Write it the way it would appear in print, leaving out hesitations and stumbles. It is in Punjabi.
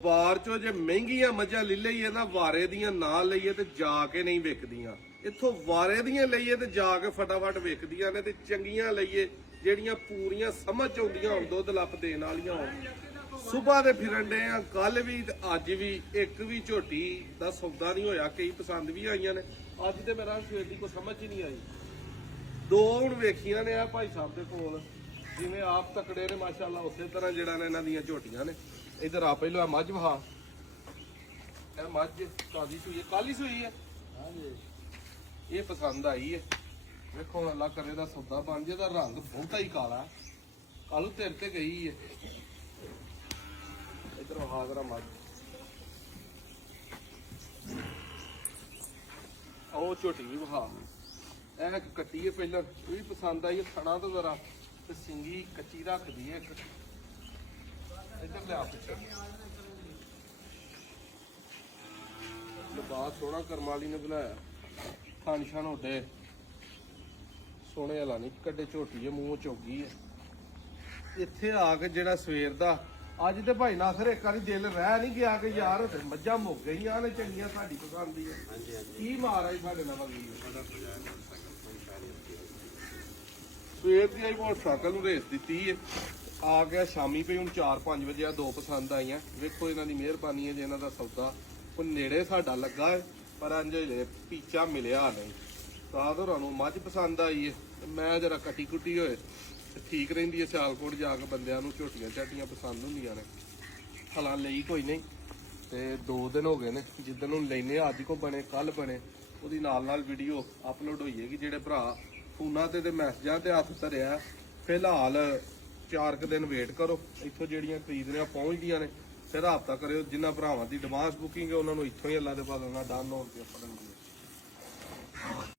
ਬਾਰ ਚੋਂ ਜੇ ਮਹਿੰਗੀਆਂ ਮੱਝਾਂ ਲੈ ਲਈਏ ਨਾ ਵਾਰੇ ਦੀਆਂ ਨਾ ਲਈਏ ਤੇ ਜਾ ਕੇ ਨਹੀਂ ਵਿਕਦੀਆਂ। ਇੱਥੋਂ ਵਾਰੇ ਦੀਆਂ ਲਈਏ ਤੇ ਜਾ ਕੇ ਫਟਾਫਟ ਵਿਕਦੀਆਂ ਨੇ, ਤੇ ਚੰਗੀਆਂ ਲਈਏ ਜਿਹੜੀਆਂ ਪੂਰੀਆਂ ਸਮਝ ਆਉਂਦੀਆਂ ਹੁਣ, ਦੁੱਧ ਲੱਪ ਦੇਣ ਵਾਲੀਆਂ ਹੋਣ। ਸੁਬਾਹ ਦੇ ਫਿਰਨ ਦੇ ਆ, ਕੱਲ ਵੀ ਤੇ ਅੱਜ ਵੀ ਇੱਕ ਵੀ ਝੋਟੀ ਦਾ ਸੌਦਾ ਨਹੀਂ ਹੋਇਆ। ਕਈ ਪਸੰਦ ਵੀ ਆਈਆਂ ਨੇ, ਅੱਜ ਤੇ ਮੇਰਾ ਸਵੇਰ ਦੀ ਕੋਈ ਸਮਝ ਹੀ ਨਹੀਂ ਆਈ। ਦੋ ਹੁਣ ਵੇਖੀਆਂ ਨੇ ਆ ਭਾਈ ਸਾਹਿਬ ਦੇ ਕੋਲ, ਜਿਵੇਂ ਆਪ ਤਕੜੇ ਨੇ ਮਾਸ਼ਾਅੱਲਾ, ਉਸੇ ਤਰ੍ਹਾਂ ਜਿਹੜਾ ਨੇ ਇਹਨਾਂ ਦੀਆਂ ਝੋਟੀਆਂ ਨੇ। ਇਧਰ ਆ ਪਹਿਲਾਂ ਮੱਝ ਵਹਾ, ਇਹ ਮੱਝ ਤਾਜ਼ੀ ਸੂਈ ਹੈ, ਕੱਲ ਹੀ ਸੂਈ ਹੈ। ਹਾਂਜੀ, ਇਹ ਪਸੰਦ ਆਈ ਹੈ। ਵੇਖੋ ਹੁਣ ਅੱਲਾ ਕਰੇ ਦਾ ਸੌਦਾ ਬਣ ਜੇ। ਦਾ ਰੰਗ ਬਹੁਤਾ ਹੀ ਕਾਲਾ, ਕੱਲ ਤੇਰੇ ਤੇ ਗਈ ਹੈ। ਇਧਰ ਵਹਾ ਜਰਾ ਮੱਝ, ਉਹ ਝੋਟੀ ਵੀ ਵਹਾ। ਇਹ ਇੱਕ ਕੱਟੀ ਹੈ ਪਹਿਲਾਂ, ਇਹ ਵੀ ਪਸੰਦ ਆਈ ਹੈ। ਥਣਾ ਤੋਂ ਜ਼ਰਾ ਤੇ ਸਿੰਗੀ ਕੱਚੀ ਰੱਖਦੀ ਹੈ ਇੱਕ। ਇੱਧਰ ਲਿਆ ਪਿੱਛੇ, ਲਿਬਾਸ ਸੋਹਣਾ ਕਰਮ ਵਾਲੀ ਨੇ ਬਣਾਇਆ। ਖਾਣ ਛਾਣ ਹੋਡੇ ਸੋਹਣੇ ਵਾਲਾ ਨਹੀਂ ਕੱਢੇ, ਝੋਟੀ ਹੈ ਮੂੰਹ ਚੌਗੀ ਹੈ। ਇੱਥੇ ਆ ਕੇ ਜਿਹੜਾ ਸਵੇਰ ਦਾ ਅੱਜ ਤੇ ਭਾਈ ਨਾਸਰ ਇੱਕ ਵਾਰੀ ਦਿਲ ਰਹਿ ਨਹੀਂ ਗਿਆ ਕਿ ਯਾਰ ਮੱਝਾਂ ਮੁੱਕ ਗਈਆਂ ਨੇ ਚੰਗੀਆਂ, ਸਾਡੀ ਪਸੰਦ ਦੀ ਹੈ। ਕੀ ਮਾਰ ਆਈ ਸਾਡੇ ਨਾਲ ਬੰਦੀ ਸਵੇਰ ਦੀ ਆਈ ਮੋਟਰਸਾਈਕਲ ਨੂੰ ਰੇਸ ਦਿੱਤੀ ਹੈ। ਆ ਗਿਆ ਸ਼ਾਮੀ ਪਈ ਹੁਣ 4-5 ਵਜੇ। ਆ ਦੋ ਪਸੰਦ ਆਈਆਂ। ਵੇਖੋ ਇਹਨਾਂ ਦੀ ਮਿਹਰਬਾਨੀ ਹੈ ਜੇ ਇਹਨਾਂ ਦਾ ਸੌਦਾ ਕੋਈ ਨੇੜੇ ਸਾਡਾ ਲੱਗਾ ਹੈ, ਪਰ ਅੰਜੇ ਪੀਚਾ ਮਿਲਿਆ ਨਹੀਂ। ਤਾਂ ਹੋਰਾਂ ਨੂੰ ਮੱਝ ਪਸੰਦ ਆਈ ਹੈ। ਮੈਂ ਜਰਾ ਕੱਟੀ ਕੁੱਟੀ ਹੋਏ ਤੇ ਠੀਕ ਰਹਿੰਦੀ ਹੈ। ਸਿਆਲਕੋਟ ਜਾ ਕੇ ਬੰਦਿਆਂ ਨੂੰ ਝੋਟੀਆਂ ਝਾਟੀਆਂ ਪਸੰਦ ਹੁੰਦੀਆਂ ਨੇ। ਹਲਾਂ ਲਈ ਕੋਈ ਨਹੀਂ, ਤੇ 2 ਦਿਨ ਹੋ ਗਏ ਨੇ ਜਿੱਦਣ ਨੂੰ ਲੈਨੇ। ਅੱਜ ਕੋ ਬਣੇ ਕੱਲ ਬਣੇ, ਉਹਦੀ ਨਾਲ ਵੀਡੀਓ ਅਪਲੋਡ ਹੋਈਏਗੀ। ਜਿਹੜੇ ਭਰਾ ਫੋਨਾਂ ਤੇ ਮੈਸੇਜਾਂ ਤੇ ਹੱਥ ਧਰਿਆ, ਫਿਲਹਾਲ 4 ਦਿਨ ਵੇਟ ਕਰੋ। ਇੱਥੋਂ ਜਿਹੜੀਆਂ ਖਰੀਦਣੀਆਂ ਪਹੁੰਚਦੀਆਂ ਨੇ ਫਿਰ ਰਾਬਤਾ ਕਰਿਓ। ਜਿਨ੍ਹਾਂ ਭਰਾਵਾਂ ਦੀ ਐਡਵਾਂਸ ਬੁਕਿੰਗ ਹੈ ਉਹਨਾਂ ਨੂੰ ਇੱਥੋਂ ਹੀ ਅੱਲਾ ਦੇ ਪਾਸ ਡਨ ਹੋਣ ਤੇ ਆਪਾਂ